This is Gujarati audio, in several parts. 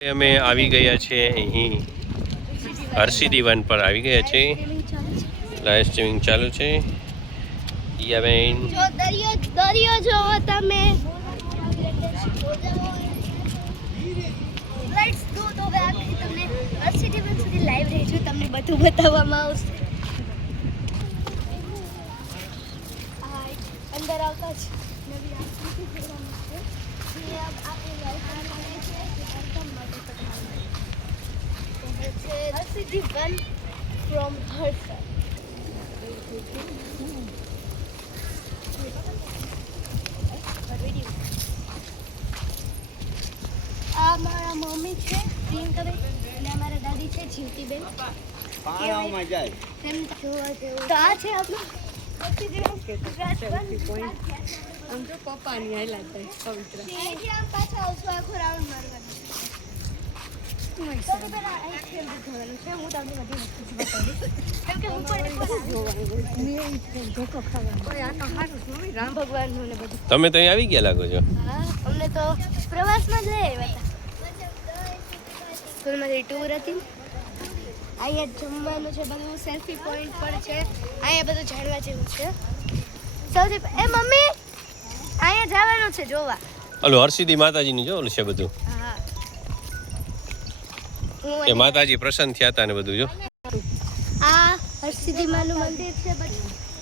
અમે આવી ગયા છે અહીં હરસિદ્ધિ વન પર આવી ગયા છે. લાઈવ સ્ટ્રીમિંગ ચાલુ છે. ઈયાબેન જો દરિયો જોવો તમે. લેટ્સ ડુ તો બેક તમને હરસિદ્ધિ વન સુધી લાઈવ રહેજો, તમને બધું બતાવવામાં આવશે. અંદર આવતા જ નવી આકૃતિ જોવા મળશે. જે આપણે વેલકમ કરે છે વેલકમ માટે પધારેલા છે હરસિદ્ધિ વન ફ્રોમ હરસર. આ મારા મમ્મી છે પ્રિયંકાબેન અને અમારા દાદી છે જીવતીબેન. પાણામાં જાય તેમ જોવા જેવું તો આ છે આપણું આમ તો પપ્પાની હાઈલા થાય પવિત્ર. અહીંથી આમ પાછા આવશું, આખો રાઉન્ડ મારવાનો છે. તો પેલા અહીંથી અંદર જવાનું છે. હું તમને બધી વસ્તુ બતાવીશ કેમ કે હું પણ ધોકો ખાવાનો કોઈ આ તો સારું છે મમ્મી, રામ ભગવાનનું ને બધું. તમે તો અહીં આવી ગયા લાગો છો. હા, અમને તો પ્રવાસમાં જ લઈ આવ્યા હતા. સ્કૂલમાંથી ટૂર હતી. અહીંયા જમવાનું છે, બધું સેલ્ફી પોઈન્ટ પણ છે. અહીંયા બધું જાણવા જેવું છે. સૌથી એ મમ્મી અહીંયા જવાનું છે જોવા. ઓલું હરસિદ્ધિ માતાજીનું જો ઓલું છે બધું. હા, એ માતાજી પ્રસન્ન થયા હતા ને બધું જો. આ હરસિદ્ધિ માનું મંદિર છે.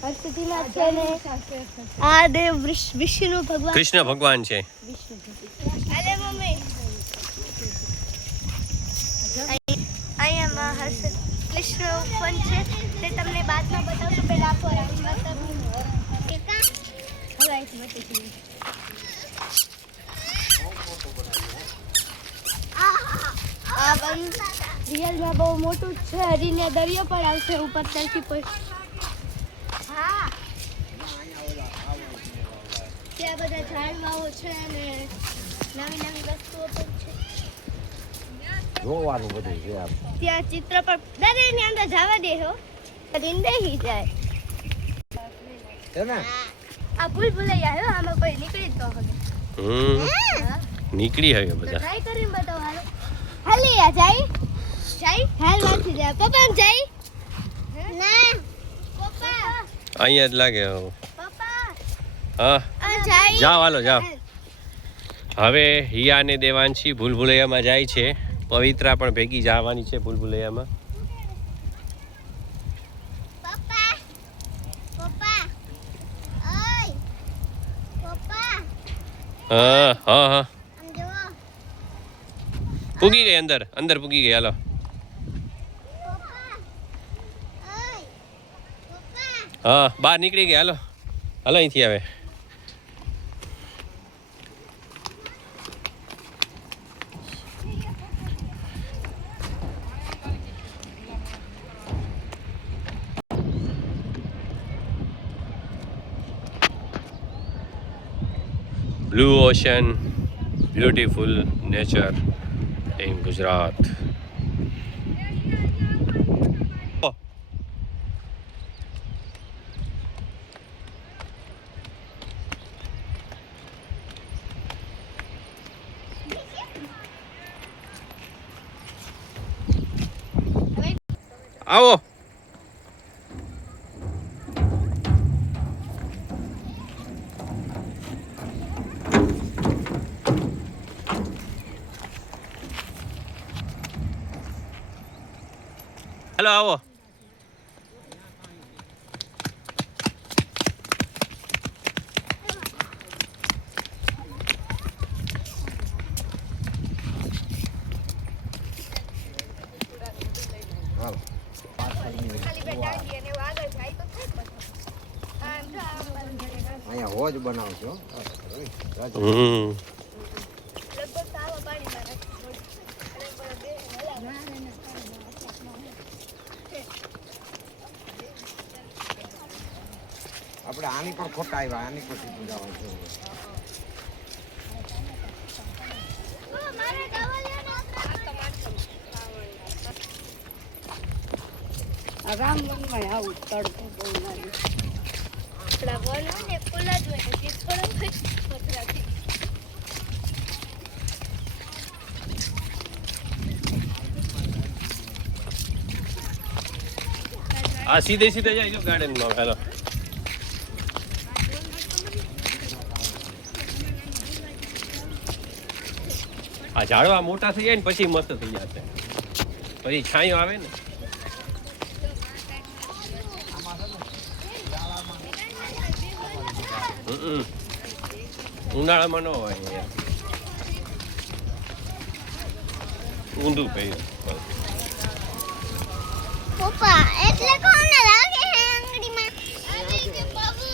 હરસિદ્ધિનાથ છે ને આ દેવ વિષ્ણુ ભગવાન કૃષ્ણ ભગવાન છે. અરે મમ્મી અહીંયા કૃષ્ણ પણ છે તે તમને બાદમાં બતાવશું. પહેલા આપો આ વન રિયલમાં બહુ મોટું જ છે. હરીને દરિયો પણ આવશે ઉપર સેલ્ફી પોઈન્ટ. હા, ત્યાં બધા ઝાડવાઓ છે અને નવી નવી વસ્તુઓ પણ છે. જોવાનું બધું છે આમ. ત્યાં ચિત્ર પણ દરિયાની અંદર જવા દે હો, રીંદેહી જાય. છે ને આ ભૂલ ભૂલાઈ આવ્યો, આમાં કોઈ નીકળી જ ન શકે. હા, નીકળી હવે તો બધા. ટ્રાય કરીને બતાવો. હાલો હાલી આ જાય હાલ વાંચી જાય. પપ્પા જાય ના પપ્પા અહીંયા જ લાગે હવે. પપ્પા હા આ જાય જાઓ હાલો જાઓ. હવે હિયા અને દેવાંશી ભૂલભુલૈયામાં જાય છે. પવિત્રા પણ ભેગી જવાની છે ભૂલભુલૈયામાં. પપ્પા પપ્પા ઓય પપ્પા હા હા હા આમ જુઓ. પૂગી ગઈ અંદર અંદર પૂગી ગઈ હાલો. પપ્પા ઓય પપ્પા હા બહાર નીકળી ગઈ હાલો હાલો અહીંથી આવે. Blue ocean, beautiful nature in Gujarat. આવો. હાલો આવો. હાલો. ખાલી બે ડાંગી અને એવું આગળ જાય તો થાય બધું. આમ જો આમ અહીંયા હોજ બનાવજો. હમ લગભગ તો આવા પાણીમાં રાખી દો. અને બધા બે હલાવે. આપણે આની પણ ખોટા આવ્યા, આની પણ સીધું જવાનું છે. મારે ગાવા લે ને આ રામ વનમાં આવું તડકો બહુ લાગે. આપણા વન હોય ને ખુલ્લા જ હોય ને ચિત્ર હોય પથરાથી. આ સીધે સીધે જાય જો ગાર્ડનમાં. હાલો આ ઝાડવા મોટા થઈ જાય ને પછી મસ્ત થઈ જશે, પછી છાંયો આવે ને. ઉનાળામાં ન હોય યાર, ઊંધું પડ્યું. પપ્પા એટલે કોને લાગે હે આંગળીમાં? આવી ગયો બાબુ,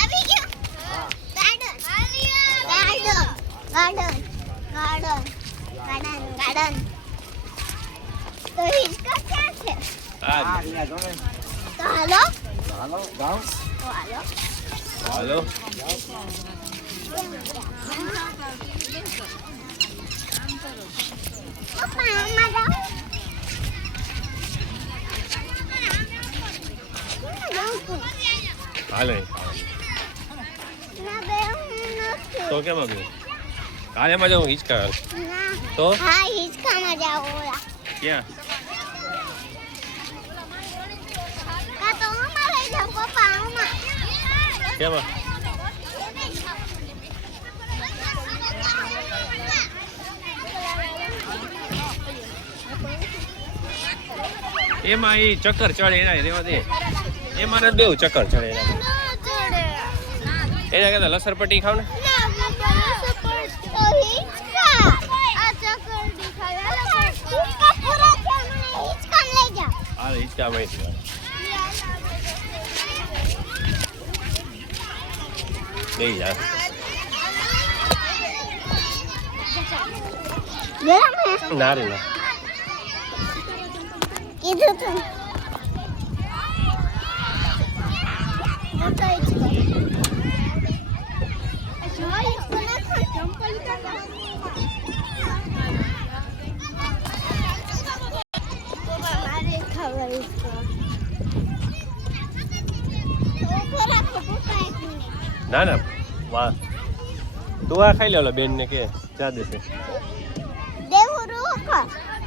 આવી ગયો. Garden garden garden garden garden garden. તો હિચકા ક્યાં છે? હા અહીંયા જો ને. તો હાલો હાલો જાઓ. તો હાલો. હાલો પપ્પા આમાં જાઓ. હાલે ના બે હું નથી. તો કેમ આવ્યું? કાલે માં જાઉં હિંચકા. ના તો હા હિચકામાં જાઓ ઓલા. ક્યાં? કા તો આમાં લઈ જાઓ પપ્પા આમાં. કેમાં? એમાં એ ચક્કર ચડે એના રેવા દે. એમાં નથી બેવું ચક્કર ચડે એના. એના કરતા લસરપટ્ટી ખાવ ને. હાલ હિંચકા માં લઈ જા. ના રે ના. કીધું તું ના ના વાહ, તું આ ખાઈ લે બેન ને કે જા દેશે. દેવું રોકો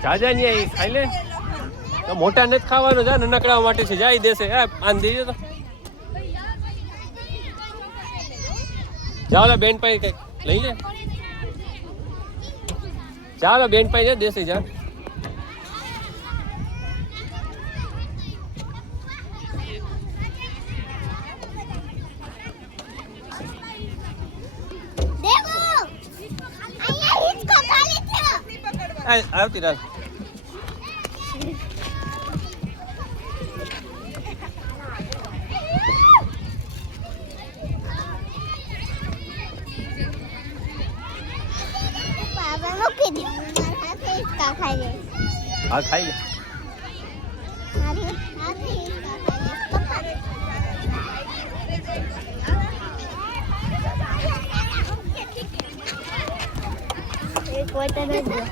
જાજા ને એ ખાઈ લે. તો મોટા નથી ખાવાનો, જા નાનકડા માટે છે, જાય દેશે. આન દેજો તો ચાલો બેન પાઈ કઈક લઈ લે. ચાલો બેન પાઈ જા દેશે જા. આવતી રાત હા ખાઈ લે. કોઈ તો નથી.